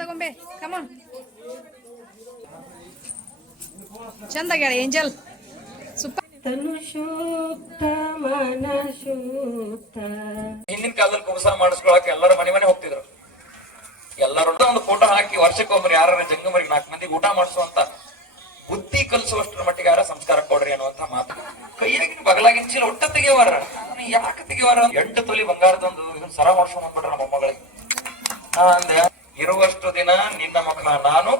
ತಗೊಂಬೆ ಕಮಾನ್ ಚಂದ ಗೆಳ angel super ಹಿಂದಿನ ಕಾಲದಲ್ಲಿ ಕುಗಸ ಮಾಡಿಸ್ಕೊಳಕ್ ಎಲ್ಲರ ಮನೆ ಮನೆ ಫೋಟೋ ಹಾಕಿ ವರ್ಷಕ್ಕೊಮ್ಮೆ ಯಾರು ಜಂಗಮರಿಗೆ ನಾಲ್ಕು ಮಂದಿಗೆ ಊಟ ಮಾಡಿಸುವಂತ ಬುದ್ಧಿ ಕಲಿಸುವಷ್ಟರ ಮಟ್ಟಿಗೆ ಯಾರ ಸಂಸ್ಕಾರ ಕೊಡ್ರಿ ಅನ್ನುವಂತ ಮಾತು. ಕೈಯಾಗಿನ ಬಗಲಾಗಿನ ಚೀಲ ಒಟ್ಟ ತೆಗಿಯವಾರ ಯಾಕೆ ತೆಗಿಯವಾರ ಎಂಟು ತೊಲಿ ಬಂಗಾರದೊಂದು ಇದನ್ನ ಸರ ಮಾಡ್ಸ್ಕೊಂಡ್ ನಮ್ಮ ಮೊಮ್ಮಗಳಿಗೆ ನಾ ಅಂದೆ ಇರುವಷ್ಟು ದಿನ ನಿನ್ನ ಮುಖ ನಾನು,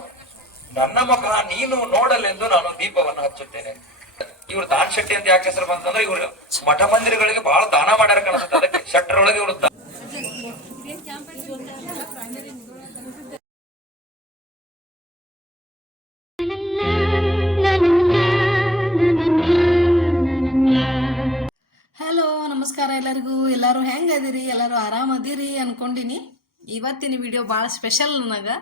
ನನ್ನ ಮಗ ನೀನು ನೋಡಲೆಂದು ನಾನು ದೀಪವನ್ನು ಹಚ್ಚುತ್ತೇನೆ. ಇವ್ರು ದಾನ್ ಶೆಟ್ಟಿ ಅಂತ ಯಾಕೆ ಹೆಸರು ಬಂತಂದ್ರೆ ಇವ್ರು ಮಠ ಮಂದಿರಗಳಿಗೆ ಬಹಳ ದಾನ ಮಾಡ್ಯಾರ ಕಾಣಿಸುತ್ತೆ ಅದಕ್ಕೆ ಶೆಟ್ಟರೊಳಗೆ ಇವ್ರು ಎಲ್ಲರಿಗೂ, ಎಲ್ಲರೂ ಹೆಂಗ ಅದಿರಿ? ಎಲ್ಲರೂ ಆರಾಮ್ ಅದೀರಿ ಅನ್ಕೊಂಡಿನಿ. ಇವತ್ತಿನ ವಿಡಿಯೋ ಭಾಳ ಸ್ಪೆಷಲ್ ನನಗೆ.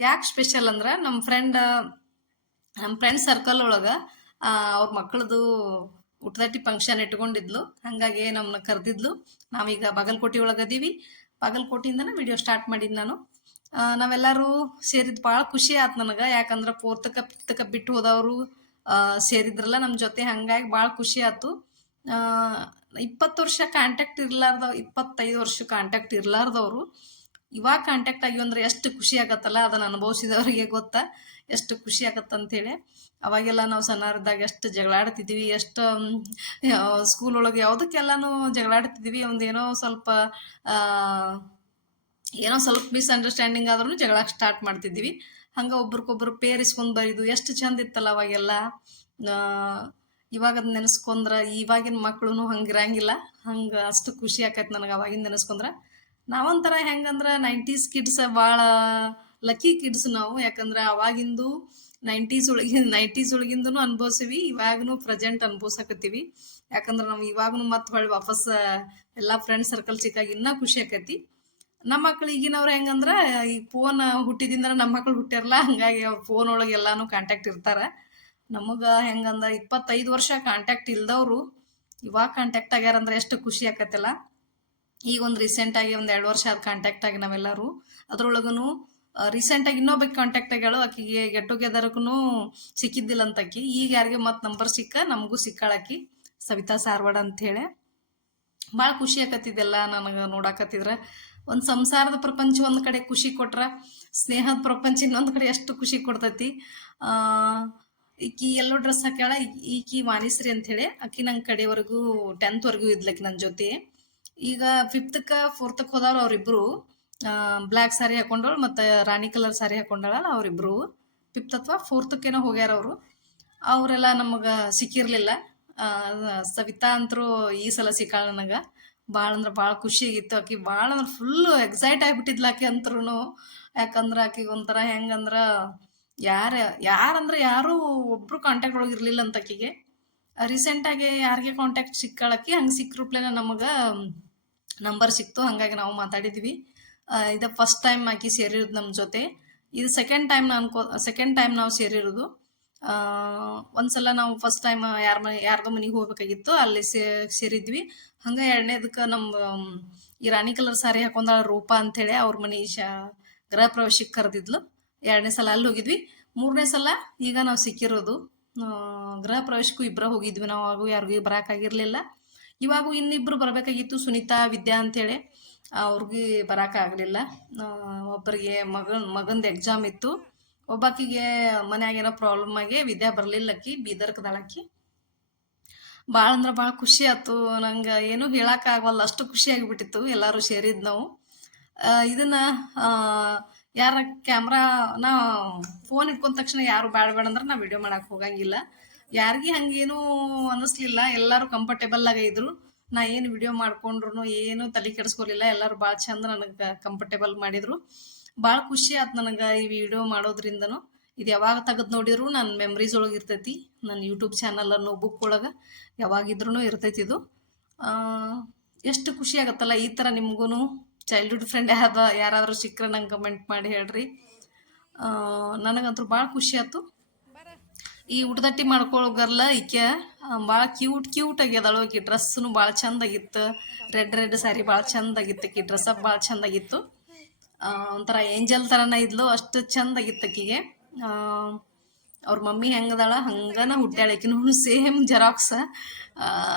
ಯಾಕೆ ಸ್ಪೆಷಲ್ ಅಂದ್ರೆ ನಮ್ಮ ಫ್ರೆಂಡ್ ನಮ್ಮ ಫ್ರೆಂಡ್ ಸರ್ಕಲ್ ಒಳಗ ಅವ್ರ ಮಕ್ಕಳದು ಊಟದಟ್ಟಿ ಫಂಕ್ಷನ್ ಇಟ್ಕೊಂಡಿದ್ಲು. ಹಾಗಾಗಿ ನಮ್ಮನ್ನ ಕರೆದಿದ್ಲು. ನಾವೀಗ ಬಾಗಲಕೋಟೆ ಒಳಗ ಅದೀವಿ. ಬಾಗಲಕೋಟೆಯಿಂದನೇ ವಿಡಿಯೋ ಸ್ಟಾರ್ಟ್ ಮಾಡಿದ್ದು ನಾನು. ನಾವೆಲ್ಲರೂ ಸೇರಿದ್ ಭಾಳ ಖುಷಿ ಆಯ್ತು ನನಗೆ. ಯಾಕಂದ್ರೆ ಪೋರ್ತಕ ಪಿತ್ತಕ ಬಿಟ್ಟು ಹೋದವರು ಸೇರಿದ್ರಲ್ಲ ನಮ್ಮ ಜೊತೆ. ಹಂಗಾಗಿ ಭಾಳ ಖುಷಿ ಆಯ್ತು ಇಪ್ಪತ್ತು ವರ್ಷ ಕಾಂಟ್ಯಾಕ್ಟ್ ಇರ್ಲಾರ್ದವ್, ಇಪ್ಪತ್ತೈದು ವರ್ಷ ಕಾಂಟ್ಯಾಕ್ಟ್ ಇರ್ಲಾರ್ದವ್ರು. ಇವಾಗ ಕಾಂಟ್ಯಾಕ್ಟ್ ಆಗಿ ಅಂದ್ರೆ ಎಷ್ಟು ಖುಷಿ ಆಗತ್ತಲ್ಲ ಅದನ್ನ ಅನುಭವಿಸಿದವರಿಗೆ ಗೊತ್ತಾ? ಎಷ್ಟು ಖುಷಿ ಆಗತ್ತ ಅಂತೇಳಿ ಅವಾಗೆಲ್ಲ ನಾವು ಸಣ್ಣರಿದ್ದಾಗ ಎಷ್ಟು ಜಗಳಾಡ್ತಿದ್ವಿ, ಎಷ್ಟು ಸ್ಕೂಲ್ ಒಳಗೆ ಯಾವುದಕ್ಕೆಲ್ಲಾನು ಜಗಳಾಡ್ತಿದ್ವಿ. ಒಂದೇನೋ ಸ್ವಲ್ಪ ಏನೋ ಸ್ವಲ್ಪ ಮಿಸ್ಅಂಡರ್ಸ್ಟ್ಯಾಂಡಿಂಗ್ ಆದ್ರೂ ಜಗಳ ಸ್ಟಾರ್ಟ್ ಮಾಡ್ತಿದ್ವಿ. ಹಂಗೆ ಒಬ್ರಿಗೊಬ್ರು ಪೇರಿಸ್ಕೊಂಡ್ ಬರೀದು ಎಷ್ಟು ಚಂದ ಇತ್ತಲ್ಲ ಅವಾಗೆಲ್ಲ. ಇವಾಗ ಅದ್ ನೆನೆಸ್ಕೊಂಡ್ರ, ಇವಾಗಿನ ಮಕ್ಳು ಹಂಗಿರಂಗಿಲ್ಲ ಹಂಗೆ ಅಷ್ಟು ಖುಷಿ ಆಕೈತೆ ನನಗೆ ಅವಾಗಿನ ನೆನೆಸ್ಕೊಂಡ್ರ. ನಾವೊಂಥರ ಹೆಂಗಂದ್ರೆ ನೈಂಟೀಸ್ ಕಿಡ್ಸ್ ಭಾಳ ಲಕ್ಕಿ ಕಿಡ್ಸ್ ನಾವು. ಯಾಕಂದ್ರೆ ಅವಾಗಿಂದು ನೈಂಟೀಸ್ ಒಳಗಿನ ನೈಂಟೀಸ್ ಒಳಗಿಂದನು ಅನ್ಭವಿಸಿವಿ, ಇವಾಗನು ಪ್ರೆಸೆಂಟ್ ಅನ್ಭವಿಸಕತ್ತೀವಿ. ಯಾಕಂದ್ರೆ ನಾವು ಇವಾಗನು ಮತ್ತೆ ಹೊಳ್ಳಿ ವಾಪಸ್, ಎಲ್ಲ ಫ್ರೆಂಡ್ ಸರ್ಕಲ್ ಸಿಕ್ಕಾಗ ಇನ್ನೂ ಖುಷಿ ಆಕೈತಿ. ನಮ್ಮ ಮಕ್ಳು ಈಗಿನವ್ರು ಹೆಂಗಂದ್ರ, ಈ ಫೋನ್ ಹುಟ್ಟಿದಿಂದ ನಮ್ಮ ಮಕ್ಳು ಹುಟ್ಟಿರಲ್ಲ ಹಂಗಾಗಿ ಅವ್ರ ಫೋನ್ ಒಳಗೆ ಎಲ್ಲಾನು ಕಾಂಟ್ಯಾಕ್ಟ್ ಇರ್ತಾರ. ನಮಗ ಹೆಂಗಂದ ಇಪ್ಪತ್ತೈದು ವರ್ಷ ಕಾಂಟ್ಯಾಕ್ಟ್ ಇಲ್ದವ್ರು ಇವಾಗ ಕಾಂಟ್ಯಾಕ್ಟ್ ಆಗ್ಯಾರಂದ್ರೆ ಎಷ್ಟು ಖುಷಿ ಆಕತ್ತಲ್ಲ ಈಗ ಒಂದು ರೀಸೆಂಟ್ ಆಗಿ ಒಂದ್ ಎರಡು ವರ್ಷ ಆದ ಕಾಂಟ್ಯಾಕ್ಟ್ ಆಗಿ ನಾವೆಲ್ಲರೂ. ಅದ್ರೊಳಗನು ರೀಸೆಂಟ್ ಆಗಿ ಇನ್ನೊಬ್ಬ ಕಾಂಟ್ಯಾಕ್ಟ್ ಆಗ್ಯಾಳು ಆಕಿಗೆ ಗೆಟ್ ಟುಗೆದರ್ಗೂ ಸಿಕ್ಕಿದ್ದಿಲ್ಲ ಅಂತ ಆಕಿ ಈಗ ಯಾರಿಗೆ ಮತ್ತೆ ನಂಬರ್ ಸಿಕ್ಕ ನಮಗೂ ಸಿಕ್ಕಾಳಾಕಿ. ಸವಿತಾ ಸಾರ್ವಾಡ ಹೇಳಿ ಭಾಳ ಖುಷಿ ಆಕತ್ತಿದೆಲ್ಲ ನನಗೆ ನೋಡಾಕತ್ತಿದ್ರ. ಒಂದು ಸಂಸಾರದ ಪ್ರಪಂಚ ಒಂದ್ ಕಡೆ ಖುಷಿ ಕೊಟ್ರ ಸ್ನೇಹದ ಪ್ರಪಂಚ ಇನ್ನೊಂದು ಕಡೆ ಎಷ್ಟು ಖುಷಿ ಕೊಡ್ತೈತಿ. ಆ, ಈಕಿ ಎಲ್ಲೋ ಡ್ರೆಸ್ ಹಾಕ್ಯಾಳ, ಈಕಿ ವಾಣಿಶ್ರೀ ಅಂತ ಹೇಳಿ ಆಕಿ ನಂಗೆ ಕಡೆವರೆಗೂ ಟೆಂತ್ವರೆಗೂ ಇದ್ಲಕ್ ನನ್ನ ಜೊತೆ. ಈಗ ಫಿಫ್ತ್ಕ ಫೋರ್ತಕ್ಕೆ ಹೋದವ್ರು ಅವ್ರಿಬ್ರು ಬ್ಲ್ಯಾಕ್ ಸ್ಯಾರಿ ಹಾಕೊಂಡವಳು ಮತ್ತು ರಾಣಿ ಕಲರ್ ಸ್ಯಾರಿ ಹಾಕೊಂಡಳಲ್ಲ ಅವರಿಬ್ಬರು ಫಿಫ್ತ್ ಅಥವಾ ಫೋರ್ತಕ್ಕೇನೋ ಹೋಗ್ಯಾರ ಅವರು. ಅವರೆಲ್ಲ ನಮಗೆ ಸಿಕ್ಕಿರ್ಲಿಲ್ಲ. ಸವಿತಾ ಅಂತರೂ ಈ ಸಲ ಸಿಕ್ಕಾಳ ನನಗೆ. ಭಾಳ ಅಂದ್ರೆ ಭಾಳ ಖುಷಿಯಾಗಿತ್ತು ಆಕಿ. ಭಾಳ ಅಂದ್ರೆ ಫುಲ್ಲು ಎಕ್ಸೈಟ್ ಆಗಿಬಿಟ್ಟಿದ್ಲ ಅಂತ್ರು ಯಾಕಂದ್ರೆ ಆಕಿಗೆ ಒಂಥರ ಹೆಂಗಂದ್ರೆ ಯಾರು, ಯಾರಂದ್ರೆ ಯಾರೂ ಒಬ್ರು ಕಾಂಟ್ಯಾಕ್ಟ್ ಒಳಗೆ ಇರಲಿಲ್ಲ ಅಂತ ಆಕಿಗೆ ರೀಸೆಂಟಾಗಿ ಯಾರಿಗೆ ಕಾಂಟ್ಯಾಕ್ಟ್ ಸಿಕ್ಕಾಳಕಿ ಹಂಗೆ ಸಿಕ್ಕರುಪ್ಲೇನ ನಮಗೆ ನಂಬರ್ ಸಿಕ್ತು. ಹಾಗಾಗಿ ನಾವು ಮಾತಾಡಿದ್ವಿ. ಇದು ಫಸ್ಟ್ ಟೈಮ್ ಆಕಿ ಸೇರಿರೋದು ನಮ್ಮ ಜೊತೆ. ಇದು ಸೆಕೆಂಡ್ ಟೈಮ್ ಅನ್ಕೋ ಸೆಕೆಂಡ್ ಟೈಮ್ ನಾವು ಸೇರಿರೋದು. ಒಂದ್ಸಲ ನಾವು ಫಸ್ಟ್ ಟೈಮ್ ಯಾರ ಮನೆ, ಯಾರ್ದೋ ಮನೆಗೆ ಹೋಗ್ಬೇಕಾಗಿತ್ತು. ಅಲ್ಲಿ ಸೇರಿದ್ವಿ. ಹಂಗೆ ಎರಡನೇದಕ್ಕೆ ನಮ್ಮ ಈ ರಾಣಿ ಕಲರ್ ಸಾರಿ ಹಾಕೊಂಡಾಳ ರೂಪಾ ಅಂಥೇಳಿ ಅವ್ರ ಮನೆ ಶಾ ಗೃಹ ಪ್ರವೇಶಕ್ಕೆ ಕರೆದಿದ್ಲು. ಎರಡನೇ ಸಲ ಅಲ್ಲಿ ಹೋಗಿದ್ವಿ ಮೂರನೇ ಸಲ ಈಗ ನಾವು ಸಿಕ್ಕಿರೋದು ಗೃಹ ಪ್ರವೇಶಕ್ಕೂ ಇಬ್ಬರ ಹೋಗಿದ್ವಿ ನಾವು, ಹಾಗೂ ಯಾರಿಗೂ ಬರೋಕ್ಕಾಗಿರಲಿಲ್ಲ ಇವಾಗೂ ಇನ್ನಿಬ್ರು ಬರಬೇಕಾಗಿತ್ತು ಸುನೀತಾ, ವಿದ್ಯಾ ಅಂತೇಳಿ. ಅವ್ರಿಗೆ ಬರೋಕ್ಕಾಗಲಿಲ್ಲ ಒಬ್ಬರಿಗೆ ಮಗನ್, ಮಗಂದು ಎಕ್ಸಾಮ್ ಇತ್ತು. ಒಬ್ಬಾಕಿಗೆ ಮನ್ಯಾಗ ಏನೋ ಪ್ರಾಬ್ಲಮ್ ಆಗಿ ವಿದ್ಯಾ ಬರಲಿಲ್ಲ ಆಕಿ ಬೀದರ್ಕದಾಳಕಿ ಭಾಳ ಅಂದ್ರೆ ಭಾಳ ಖುಷಿ ಆಯ್ತು. ನಂಗೆ ಏನೂ ಹೇಳೋಕ್ಕಾಗವಲ್ಲ ಅಷ್ಟು ಖುಷಿ ಆಗಿಬಿಟ್ಟಿತ್ತು. ಎಲ್ಲರೂ ಸೇರಿದ್ದು ನಾವು. ಇದನ್ನ ಯಾರ ಕ್ಯಾಮ್ರಾ ನಾ ಫೋನ್ ಇಟ್ಕೊಂಡ ತಕ್ಷಣ ಯಾರು ಬೇಡ ಬೇಡ ಅಂದ್ರೆ ನಾ ವಿಡಿಯೋ ಮಾಡಕ್ ಹೋಗಂಗಿಲ್ಲ. ಯಾರಿಗೆ ಹಂಗೇನು ಅನಿಸ್ಲಿಲ್ಲ, ಎಲ್ಲರೂ ಕಂಫರ್ಟೇಬಲ್ ಆಗ ಇದ್ರು. ನಾ ಏನು ವಿಡಿಯೋ ಮಾಡ್ಕೊಂಡ್ರು ಏನು ತಲೆ ಕೆಡಿಸ್ಕೊಲಿಲ್ಲ, ಎಲ್ಲರೂ ಭಾಳ ಚಂದ ನನಗೆ ಕಂಫರ್ಟೇಬಲ್ ಮಾಡಿದ್ರು. ಭಾಳ ಖುಷಿ ಆಯ್ತು ನನಗೆ ಈ ವಿಡಿಯೋ ಮಾಡೋದ್ರಿಂದನು. ಇದು ಯಾವಾಗ ತೆಗೆದು ನೋಡಿದ್ರು ನನ್ನ ಮೆಮ್ರೀಸ್ ಒಳಗೆ ಇರ್ತೈತಿ ನನ್ನ ಯೂಟ್ಯೂಬ್ ಚಾನಲ್ ಅನ್ನೋ ಬುಕ್ ಒಳಗೆ ಯಾವಾಗಿದ್ರೂ ಇರ್ತೈತಿ ಇದು. ಎಷ್ಟು ಖುಷಿ ಆಗತ್ತಲ್ಲ ಈ ಥರ ನಿಮ್ಗೂ ಚೈಲ್ಡ್ಹುಡ್ ಫ್ರೆಂಡ್ ಯಾವ್ದು ಯಾರಾದರೂ ಸಿಕ್ಕರೆ ನಂಗೆ ಕಮೆಂಟ್ ಮಾಡಿ ಹೇಳ್ರಿ. ನನಗಂತೂ ಭಾಳ ಖುಷಿ ಆಯ್ತು. ಈ ಊಟದಟ್ಟಿ ಮಾಡ್ಕೊಳ್ಳೋಗರ್ಲ ಈಕೆ ಭಾಳ ಕ್ಯೂಟ್ ಕ್ಯೂಟ್ ಆಗ್ಯದಳು ಆಕೆ ಡ್ರೆಸ್ಸೂ ಭಾಳ ಚಂದಾಗಿತ್ತು. ರೆಡ್ ರೆಡ್ ಸ್ಯಾರಿ ಭಾಳ ಚಂದಾಗಿತ್ತು ಆಕಿ ಡ್ರೆಸ್ ಅಪ್ ಭಾಳ ಚಂದಾಗಿತ್ತು. ಒಂಥರ ಏಂಜಲ್ ಥರನೇ ಇದ್ಲು. ಅಷ್ಟು ಚಂದಾಗಿತ್ತು ಆಕಿಗೆ ಅವ್ರ ಮಮ್ಮಿ ಹೆಂಗದಾಳ? ಹಂಗನ ಹುಟ್ಟ್ಯಾಳ ಆಕಿನೂ ಸೇಮ್ ಜೆರಾಕ್ಸ್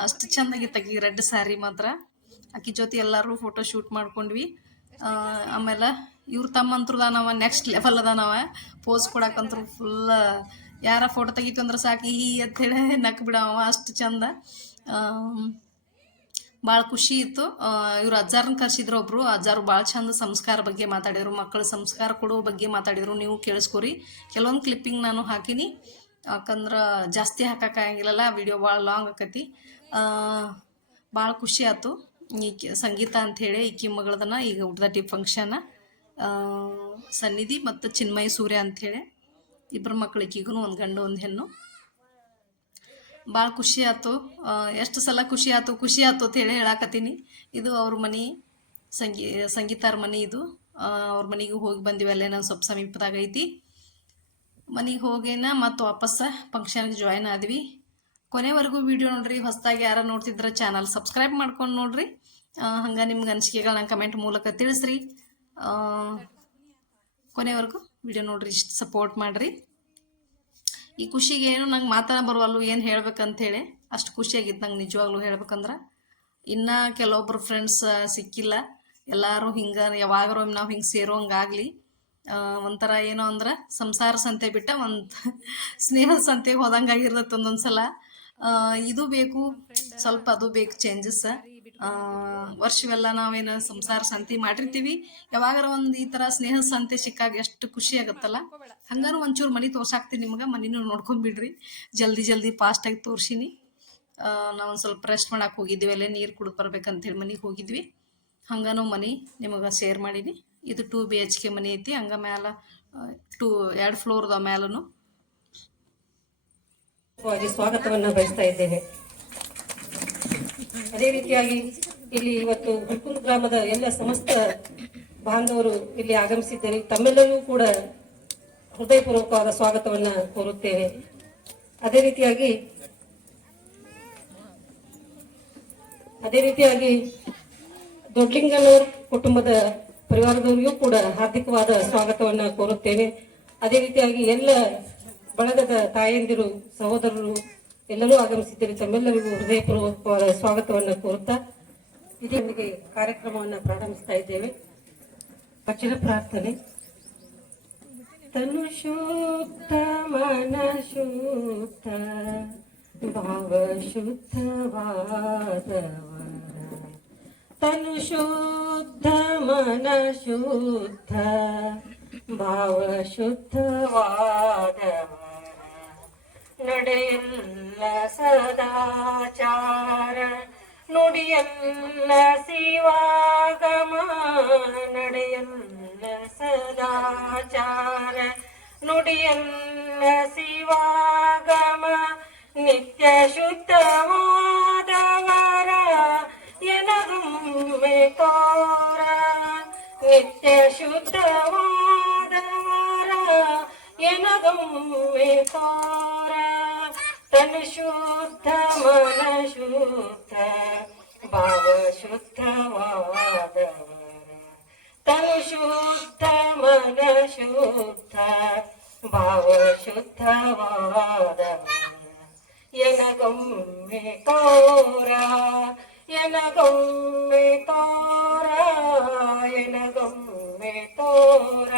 ಅಷ್ಟು ಚಂದಾಗಿತ್ತು ಆಕಿಗೆ ರೆಡ್ ಸ್ಯಾರಿ ಮಾತ್ರ. ಆಕಿ ಜೊತೆ ಎಲ್ಲರೂ ಫೋಟೋ ಶೂಟ್ ಮಾಡ್ಕೊಂಡ್ವಿ. ಆಮೇಲೆ ಇವ್ರ ತಮ್ಮಂತ್ರದಾನವ ನೆಕ್ಸ್ಟ್ ಲೆವೆಲ್ ಅದಾನವ. ಪೋಸ್ ಕೊಡಕ್ಕಂತರು ಫುಲ್ ಯಾರ ಫೋಟೋ ತೆಗಿತು ಅಂದ್ರೆ ಸಾಕು ಈ ಅಂತೇಳಿ ನಕ್ ಬಿಡವ ಅಷ್ಟು ಚಂದ. ಭಾಳ ಖುಷಿ ಇತ್ತು. ಇವ್ರು ಅಜ್ಜಾರನ್ನ ಕರ್ಸಿದ್ರು ಒಬ್ರು. ಅಜ್ಜಾರು ಭಾಳ ಚಂದ ಸಂಸ್ಕಾರ ಬಗ್ಗೆ ಮಾತಾಡಿದ್ರು ಮಕ್ಕಳ ಸಂಸ್ಕಾರ ಕೊಡೋ ಬಗ್ಗೆ ಮಾತಾಡಿದ್ರು, ನೀವು ಕೇಳಿಸ್ಕೊರಿ. ಕೆಲವೊಂದು ಕ್ಲಿಪ್ಪಿಂಗ್ ನಾನು ಹಾಕಿನಿ. ಯಾಕಂದ್ರೆ ಜಾಸ್ತಿ ಹಾಕೋಕ್ಕಾಗಿಲ್ಲಲ್ಲ ವಿಡಿಯೋ ಭಾಳ ಲಾಂಗ್ ಆಕತಿ. ಭಾಳ ಖುಷಿ ಆಯ್ತು ಈಕೆ ಸಂಗೀತ ಅಂಥೇಳಿ ಈಕಿ ಮಗಳದನ, ಈಗ ಊಟದಟ್ಟಿ ಫಂಕ್ಷನ್ ಸನ್ನಿಧಿ ಮತ್ತು ಚಿನ್ಮಯಿ ಸೂರ್ಯ ಅಂಥೇಳಿ ಇಬ್ಬರು ಮಕ್ಳು ಈಕಿಗೂ ಒಂದು ಗಂಡು, ಒಂದು ಹೆಣ್ಣು. ಭಾಳ ಖುಷಿ ಆಯ್ತು ಎಷ್ಟು ಸಲ ಖುಷಿ ಆಯ್ತು ಖುಷಿ ಆಯ್ತು ಅಂತ ಹೇಳಿ ಹೇಳಾಕತ್ತೀನಿ. ಇದು ಅವ್ರ ಮನೆ, ಸಂಗೀ, ಸಂಗೀತಾರ ಮನೆ ಇದು. ಅವ್ರ ಮನೆಗೆ ಹೋಗಿ ಬಂದಿವಿ ಅಲ್ಲೇ ನಾವು ಸ್ವಲ್ಪ ಸಮೀಪದಾಗ ಐತಿ. ಮನೆಗೆ ಹೋಗೇನ ಮತ್ತು ವಾಪಸ್ ಫಂಕ್ಷನ್ಗೆ ಜಾಯ್ನ್ ಆದ್ವಿ. ಕೊನೆವರೆಗೂ ವಿಡಿಯೋ ನೋಡ್ರಿ. ಹೊಸದಾಗಿ ಯಾರು ನೋಡ್ತಿದ್ರೆ ಚಾನಲ್ ಸಬ್ಸ್ಕ್ರೈಬ್ ಮಾಡ್ಕೊಂಡು ನೋಡ್ರಿ. ಹಂಗೆ ನಿಮ್ಗೆ ಅನಿಸಿಕೆಗಳನ್ನ ಕಮೆಂಟ್ ಮೂಲಕ ತಿಳಿಸ್ರಿ. ಕೊನೆವರೆಗೂ ವಿಡಿಯೋ ನೋಡ್ರಿ, ಇಷ್ಟು ಸಪೋರ್ಟ್ ಮಾಡಿರಿ. ಈ ಖುಷಿಗೆ ಏನು ನಂಗೆ ಮಾತಾಡ ಬರುವಲ್ಲು ಏನು ಹೇಳ್ಬೇಕಂತೇಳಿ, ಅಷ್ಟು ಖುಷಿಯಾಗಿತ್ತು ನಂಗೆ ನಿಜವಾಗ್ಲೂ ಹೇಳ್ಬೇಕಂದ್ರೆ. ಇನ್ನು ಕೆಲವೊಬ್ರು ಫ್ರೆಂಡ್ಸ್ ಸಿಕ್ಕಿಲ್ಲ. ಎಲ್ಲರೂ ಹಿಂಗೆ ಯಾವಾಗರೂ ನಾವು ಹಿಂಗೆ ಸೇರೋಂಗಾಗಲಿ ಒಂಥರ ಏನೋ ಅಂದ್ರೆ ಸಂಸಾರ ಸಂತೆ ಬಿಟ್ಟ ಒಂದು ಸ್ನೇಹ ಸಂತೆಗೆ ಹೋದಂಗೆ ಆಗಿರ್ತೈತೆ ಒಂದೊಂದು ಸಲ ಇದು ಬೇಕು, ಸ್ವಲ್ಪ ಅದು ಬೇಕು ಚೇಂಜಸ್ ವರ್ಷವೆಲ್ಲ ನಾವೇನು ಸಂಸಾರ ಸಂತಿ ಮಾಡಿರ್ತೀವಿ. ಯಾವಾಗಾರ ಒಂದು ಈ ತರ ಸ್ನೇಹ ಸಂತೆ ಸಿಕ್ಕಾಗ ಎಷ್ಟು ಖುಷಿ ಆಗತ್ತಲ್ಲ. ಹಂಗಾರು ಒಂಚೂರು ಮನೆ ತೋರ್ಸಾಕ್ತೀನಿ ನಿಮ್ಗೆ, ಮನಿನೂ ನೋಡ್ಕೊಂಡ್ಬಿಡ್ರಿ ಜಲ್ದಿ ಜಲ್ದಿ ಫಾಸ್ಟಾಗಿ ತೋರ್ಸಿನಿ. ನಾವು ಒಂದು ಸ್ವಲ್ಪ ರೆಸ್ಟ್ ಮಾಡಕ್ಕೆ ಹೋಗಿದ್ವಿ, ಅಲ್ಲೇ ನೀರು ಕುಡಿದು ಬರ್ಬೇಕಂತೇಳಿ ಮನೆಗೆ ಹೋಗಿದ್ವಿ. ಹಂಗಾನು ಮನೆ ನಿಮಗೆ ಶೇರ್ ಮಾಡೀನಿ. ಇದು ಟೂ ಬಿ ಎಚ್ ಕೆ ಮನೆ ಐತಿ, ಹಂಗ ಮ್ಯಾಲ ಟೂ ಎರಡು ಫ್ಲೋರ್ದ ಸ್ವಾಗತವನ್ನು ಸ್ವಾಗತವನ್ನ ಬಯಸ್ತಾ ಇದ್ದೇವೆ. ಅದೇ ರೀತಿಯಾಗಿ ಇಲ್ಲಿ ಇವತ್ತು ಗುರುಕುಲ್ ಗ್ರಾಮದ ಎಲ್ಲ ಸಮಸ್ತ ಬಾಂಧವರು ಇಲ್ಲಿ ಆಗಮಿಸಿದ್ದೇನೆ ತಮ್ಮೆಲ್ಲರೂ ಕೂಡ ಹೃದಯಪೂರ್ವಕವಾದ ಸ್ವಾಗತವನ್ನ ಕೋರುತ್ತೇವೆ. ಅದೇ ರೀತಿಯಾಗಿ ಅದೇ ರೀತಿಯಾಗಿ ದೊಡ್ಲಿಂಗನವರ್ ಕುಟುಂಬದ ಪರಿವಾರದವರಿಗೂ ಕೂಡ ಹಾರ್ದಿಕವಾದ ಸ್ವಾಗತವನ್ನ ಕೋರುತ್ತೇನೆ ಅದೇ ರೀತಿಯಾಗಿ ಎಲ್ಲ ಬಳಗದ ತಾಯಂದಿರು, ಸಹೋದರರು ಎಲ್ಲರೂ ಆಗಮಿಸಿದ್ದೀರಿ. ತಮ್ಮೆಲ್ಲರಿಗೂ ಹೃದಯಪೂರ್ವಕವಾದ ಸ್ವಾಗತವನ್ನು ಕೋರುತ್ತಾ ಇದರೊಂದಿಗೆ ಕಾರ್ಯಕ್ರಮವನ್ನು ಪ್ರಾರಂಭಿಸ್ತಾ ಇದ್ದೇವೆ. ವಚನ ಪ್ರಾರ್ಥನೆ. ತನು ಶುದ್ಧ ಮನ ಶುದ್ಧ ಭಾವ ಶುದ್ಧವಾದವರ ತನು ಶುದ್ಧ ಮನ ಶುದ್ಧ ಭಾವ ಶುದ್ಧವಾದವರ ನಡೆಯಲ್ಲ ಸದಾಚಾರ. ನುಡಿಯಲ್ಲ ಶಿವಾಗಮ ನಡೆಯಲ್ಲ ಸದಾಚಾರ. ನುಡಿಯಲ್ಲ ಶಿವಾಗಮ ನಿತ್ಯ ಶುದ್ಧವಾದವರ ಎನಗುಮ್ಮೆ ಕೋರ. ನಿತ್ಯ ಶುದ್ಧವಾದವರ ಎನಗೊಮ್ಮೆ ತೋರ ತನು ಶುದ್ಧ ಮನ. ಶುದ್ಧ ಭಾವ ಶುದ್ಧವಾದವರ ತನು ಶುದ್ಧ ಮನ. ಶುದ್ಧ ಭಾವ ಶುದ್ಧವಾದವರ ಎನಗೊಮ್ಮೆ ತೋರ ಎನಗೊಮ್ಮೆ ತೋರ ಎನಗೊಮ್ಮೆ ತೋರ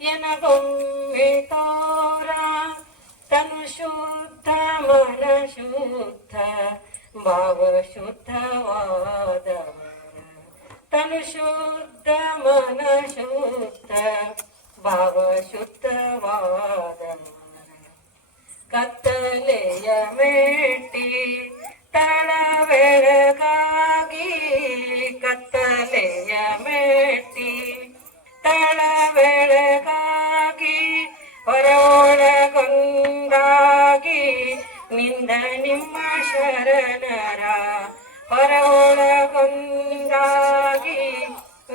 ಎನಗೊಮ್ಮೆ ತೋರ. ತನು ಶುದ್ಧ ಮನ ಶುದ್ಧ ಭಾವ ಶುದ್ಧವಾದವರ ತನು ಶುದ್ಧ ಮನ ಶುದ್ಧ ಭಾವ ಶುದ್ಧವಾದವರ ಕತ್ತಲೆಯ ಮೆಟ್ಟಿ ತಳ ಬೆಳಗಾಗಿ ಕತ್ತಲೆಯ ಮೆಟ್ಟಿ ತಳ ಬೆಳಗಾಗಿ ಹೊರೊಳಗೊಂದಾಗಿ ನಿಂದ ನಿಮ್ಮ ಶರಣರ ಹೊರೊಳಗೊಂದಾಗಿ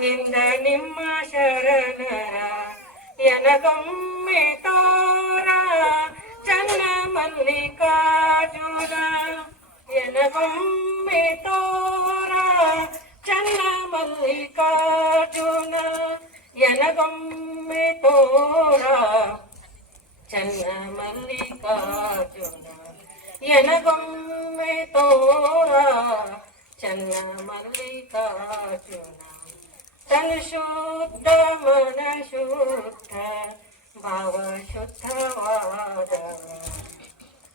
ನಿಂದ ನಿಮ್ಮ ಶರಣರ ಎನ ಎನಗೊಮ್ಮೆ ತೋರ ಚನ್ನ ಮಲ್ಲಿಕಾರ್ಜುನ ಎನಗೊಮ್ಮೆ ತೋರ ಚನ್ನ ಮಲ್ಲಿಕಾರ್ಜುನ ಎನಗೊಮ್ಮೆ ತೋರ ಚನ್ನ ಮಲ್ಲಿಕಾರ್ಜುನ ಎನಗೊಮ್ಮೆ ತೋರ ಚನ್ನ ಮಲ್ಲಿಕಾರ್ಜುನ ತನು ಶುದ್ಧ ಮನ ಶುದ್ಧ, ಭಾವ ಶುದ್ಧವಾದ.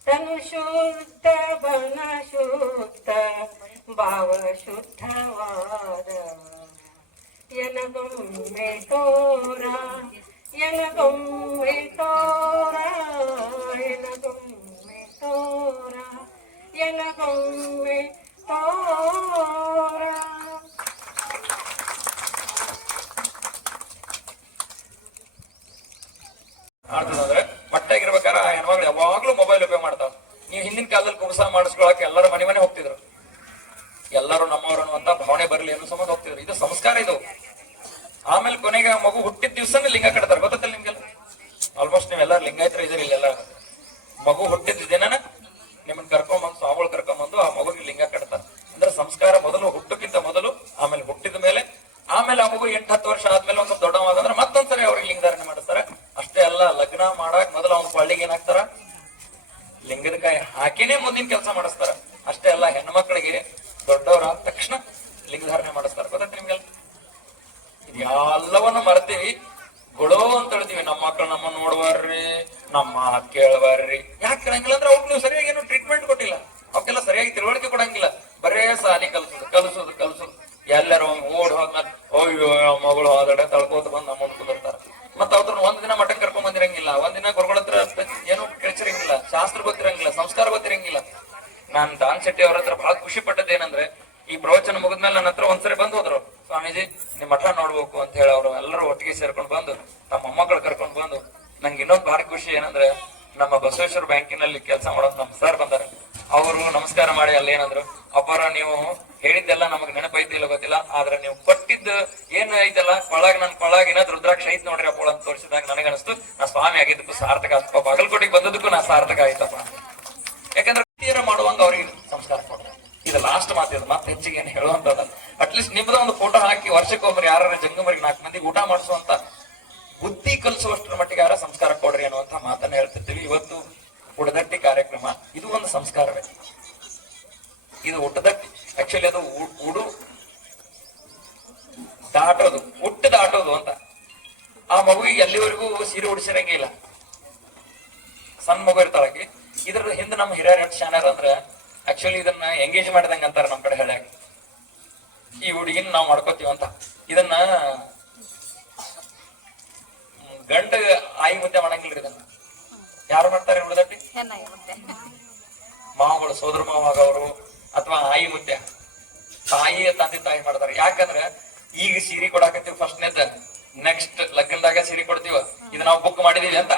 ತನು ಶುದ್ಧ ಮನ ಶುದ್ಧ, ಭಾವ ಶುದ್ಧವಾದ. ಎನಗೊಮ್ಮೆ ತೋರ ಎನಗೊಮ್ಮೆ ತೋರ, ಎನಗೊಮ್ಮೆ ತೋರ ಎನಗೊಮ್ಮೆ ತೋರ ಮಾಡ್ತದಂದ್ರೆ ಮಟ್ಟಾಗಿರ್ಬೇಕಾರ ಆ ಹೆಣ್ಮಕ್ಳು ಯಾವಾಗ್ಲೂ ಮೊಬೈಲ್ ಉಪಯೋಗ ಮಾಡ್ತಾವ ನೀವು ಹಿಂದಿನ ಕಾಲದಲ್ಲಿ ಕುಬಸ ಮಾಡಿಸ್ಕೊಳಕ್ಕೆ ಎಲ್ಲರೂ ಮನೆ ಮನೆ ಹೋಗ್ತಿದ್ರು ಎಲ್ಲರೂ ನಮ್ಮವರು ಅನ್ನುವಂತ ಭಾವನೆ ಬರಲಿ ಅನ್ನೋ ಸಂಬಂಧ ಹೋಗ್ತಿದ್ರು ಇದು ಸಂಸ್ಕಾರ ಇದು ಆಮೇಲೆ ಕೊನೆಗೆ ಆ ಮಗು ಹುಟ್ಟಿದ ದಿವಸನೇ ಲಿಂಗ ಕಟ್ತಾರೆ ಗೊತ್ತಲ್ಲ ನಿಮ್ಗೆಲ್ಲ ಆಲ್ಮೋಸ್ಟ್ ನೀವೆಲ್ಲ ಲಿಂಗಾಯತ್ರ ಇದ್ರಿ ಇಲ್ಲೆಲ್ಲ ಮಗು ಹುಟ್ಟಿದ ದಿನನ ನಿಮ್ಮನ್ನ ಕರ್ಕೊಂಬಂದು ಸ್ವಾಮಿಗಳು ಕರ್ಕೊಂಬಂದು ಆ ಮಗುಗೆ ಲಿಂಗ ಕಟ್ತಾರೆ ಅಂದ್ರೆ ಸಂಸ್ಕಾರ ಮೊದಲು ಹುಟ್ಟಕ್ಕಿಂತ ಮೊದಲು ಆಮೇಲೆ ಹುಟ್ಟಿದ ಮೇಲೆ ಆಮೇಲೆ ಆ ಮಗು ಎಂಟು ಹತ್ತು ವರ್ಷ ಆದ್ಮೇಲೆ ಒಂದ್ ಸ್ವಲ್ಪ ದೊಡ್ಡವಾದಂದ್ರೆ ಮತ್ತೊಂದ್ಸರಿ ಅವ್ರಿಗೆ ಲಿಂಗಧಾರಣೆ ಮಾಡಿಸ್ತಾರೆ ಅಷ್ಟೇ ಅಲ್ಲ ಲಗ್ನ ಮಾಡಕ್ ಮೊದಲು ಅವ್ನ ಪಳ್ಳಿಗೆ ಏನಾಗ್ತಾರ ಲಿಂಗದ ಕಾಯಿ ಹಾಕಿನೇ ಮುಂದಿನ ಕೆಲಸ ಮಾಡಿಸ್ತಾರ ಅಷ್ಟೇ ಅಲ್ಲ ಹೆಣ್ಣು ಮಕ್ಕಳಿಗೆ ದೊಡ್ಡವರಾದ ತಕ್ಷಣ ಲಿಂಗಧಾರಣೆ ಮಾಡಿಸ್ತಾರ ಗೊತ್ತಾಯ್ತು ನಿಮ್ಗೆಲ್ಲ ಎಲ್ಲವನ್ನು ಮರ್ತೀವಿ ಗೊಳೋ ಅಂತ ಹೇಳ್ತೀವಿ. ನಮ್ಮ ಮಕ್ಕಳು ನಮ್ಮ ನೋಡ್ವಾರ್ರಿ ನಮ್ಮ ಮಾತ್ ಯಾಕ ಯಾಕೆ ಕೇಳಂಗಿಲ್ಲ ಅಂದ್ರೆ ಅವ್ರು ನೀವು ಸರಿಯಾಗಿ ಏನು ಟ್ರೀಟ್ಮೆಂಟ್ ಕೊಟ್ಟಿಲ್ಲ. ಅವಕ್ಕೆಲ್ಲ ಸರಿಯಾಗಿ ತಿಳುವಳಿಕೆ ಕೊಡಂಗಿಲ್ಲ. ಬರೇ ಸಾಲಿ ಕಲ್ಸೋದು ಕಲ್ಸೋದು ಕಲ್ಸೋದು. ಎಲ್ಲರೂ ಓಡ್ ಹೋದ್ಮೇಲೆ ಅಯ್ಯೋ ಮಗಳು ಹೋದಡೆ ತಳ್ಕೋತ ಬಂದು ನಮ್ಮ ಕುದುರ್ತಾರ ಮತ್ತ ಅವ್ರನ್ನ ಒಂದ್ ದಿನ ಮಠಕ್ಕೆ ಕರ್ಕೊಂಡ್ ಬಂದಿರಂಗಿಲ್ಲ. ಒಂದ್ ದಿನ ಗುರುಗಳ ಹತ್ರ ಏನು ಕಳಿಸಿರಂಗಿಲ್ಲ. ಶಾಸ್ತ್ರ ಗೊತ್ತಿರಂಗಿಲ್ಲ, ಸಂಸ್ಕಾರ ಗೊತ್ತಿರಂಗಿಲ್ಲ. ನಾನ್ ದಾನ್ ಶೆಟ್ಟಿ ಅವ್ರ ಹತ್ರ ಬಹಳ ಖುಷಿ ಪಟ್ಟದ್ದು ಏನಂದ್ರೆ ಈ ಪ್ರವಚನ ಮುಗಿದ್ಮೇಲೆ ನನ್ನ ಹತ್ರ ಒಂದ್ಸರಿ ಬಂದು ಹೋದ್ರು ಸ್ವಾಮೀಜಿ ನಿಮ್ ಮಠ ನೋಡ್ಬೇಕು ಅಂತ ಹೇಳಿ ಅವರು ಎಲ್ಲರೂ ಒಟ್ಟಿಗೆ ಸೇರ್ಕೊಂಡು ಬಂದು, ನಮ್ಮ ಮೊಮ್ಮಗಳು ಕರ್ಕೊಂಡು ಬಂದು, ನಂಗೆ ಇನ್ನೊಂದು ಭಾರಿ ಖುಷಿ ಏನಂದ್ರೆ, ನಮ್ಮ ಬಸವೇಶ್ವರ ಬ್ಯಾಂಕಿನಲ್ಲಿ ಕೆಲಸ ಮಾಡೋದು ನಮ್ಮ ಸರ್ ಬಂದಾರೆ. ಅವರು ನಮಸ್ಕಾರ ಮಾಡಿ ಅಲ್ಲಿ ಏನಂದ್ರು ಅಪ್ಪಾರ ನೀವು ಹೇಳಿದ್ದೆಲ್ಲ ನಮಗ್ ನೆನಪೈತಿ ಇಲ್ಲ ಗೊತ್ತಿಲ್ಲ, ಆದ್ರೆ ನೀವು ಕೊಟ್ಟಿದ್ದು ಏನ್ ಐತಲ್ಲ, ಕೊಳಾಗ ನನ್ ಕೊಳಾಗ ಏನಾದ್ರು ರುದ್ರಾಕ್ಷ ಐತ್ ನೋಡ್ರಿ ಅಪ್ಪ ಅಂತ ತೋರಿಸಿದಾಗ ನನಗನ್ನಿಸ್ತು ನಾ ಸ್ವಾಮಿ ಆಗಿದ್ದಕ್ಕೂ ಸಾರ್ಥಕ ಆಯ್ತಪ್ಪ ಬಾಗಲಕೋಟೆಗೆ ಬಂದದಕ್ಕೂ ನಾ ಸಾರ್ಥಕ ಆಯ್ತಪ್ಪ. ಯಾಕಂದ್ರೆ ಮಾಡುವಂಗ ಅವ್ರಿಗೆ ಸಂಸ್ಕಾರ ಕೊಡ್ತಾರೆ ಇದು ಲಾಸ್ಟ್ ಮಾತು, ಇದು ಮತ್ತೆ ಹೆಚ್ಚಿಗೆ ಏನು ಹೇಳುವಂತದಲ್ಲ ಅಟ್ಲೀಸ್ಟ್ ನಿಮ್ದ ಒಂದು ಫೋಟೋ ಹಾಕಿ ವರ್ಷಕ್ಕೊಮ್ಮೆ ಯಾರ ಜಂಗಮರಿಗೆ ನಾಲ್ಕು ಮಂದಿ ಊಟ ಮಾಡಿಸುವಂತ ಬುದ್ಧಿ ಕಲಿಸುವಷ್ಟರ ಮಟ್ಟಿಗೆ ಯಾರ ಸಂಸ್ಕಾರ ಕೊಡ್ರಿ ಅನ್ನುವಂತ ಮಾತನ್ನ ಹೇಳ್ತಿರ್ತೀವಿ. ಇವತ್ತು ಉಡದಟ್ಟಿ ಕಾರ್ಯಕ್ರಮ, ಇದು ಒಂದು ಸಂಸ್ಕಾರವೇ. ಇದು ಉಟ್ಟದಟ್ಟಿ ಆಕ್ಚುಲಿ ಅದು ಉಡು ದಾಟೋದು, ಹುಟ್ಟು ದಾಟೋದು ಅಂತ. ಆ ಮಗುವಿಗೆ ಎಲ್ಲಿವರೆಗೂ ಸೀರೆ ಉಡಿಸಿರಂಗೆ ಇಲ್ಲ. ಸಣ್ಣ ಮಗು ಇರ್ತಾಳಕ್ಕೆ ಇದ್ರ ಹಿಂದೆ ನಮ್ಮ ಹಿರಿಯರ್ ಶಾನರ್ ಅಂದ್ರೆ ಆಕ್ಚುಲಿ ಇದನ್ನ ಎಂಗೇಜ್ ಮಾಡಿದಂಗ ಅಂತಾರ ನಮ್ ಕಡೆ ಹೇಳ್ಯಾಗ ಈ ಹುಡುಗಿನ ನಾವು ಮಾಡ್ಕೋತೀವಿ ಅಂತ. ಇದನ್ನ ಗಂಡ ಆಯಿ ಮುದ್ದೆ ಮಾಡಂಗಿಲ್ರಿ ಇದನ್ನ. ಯಾರು ಮಾಡ್ತಾರೆ ಹುಡುಗಟ್ಟಿ ಮಾವಗಳು ಸೋದರ ಮಾವಾಗವರು ಅಥವಾ ಆಯಿ ಮುದ್ದೆ. ತಾಯಿಯ ತಂದೆ ತಾಯಿ ಮಾಡ್ತಾರೆ. ಯಾಕಂದ್ರೆ ಈಗ ಸೀರೆ ಕೊಡಾಕತ್ತೀವಿ ಫಸ್ಟ್ನೇದ ನೆಕ್ಸ್ಟ್ ಲಗ್ನದಾಗ ಸೀರೆ ಕೊಡ್ತೀವ. ಇದು ನಾವು ಬುಕ್ ಮಾಡಿದೀವಿ ಅಂತ.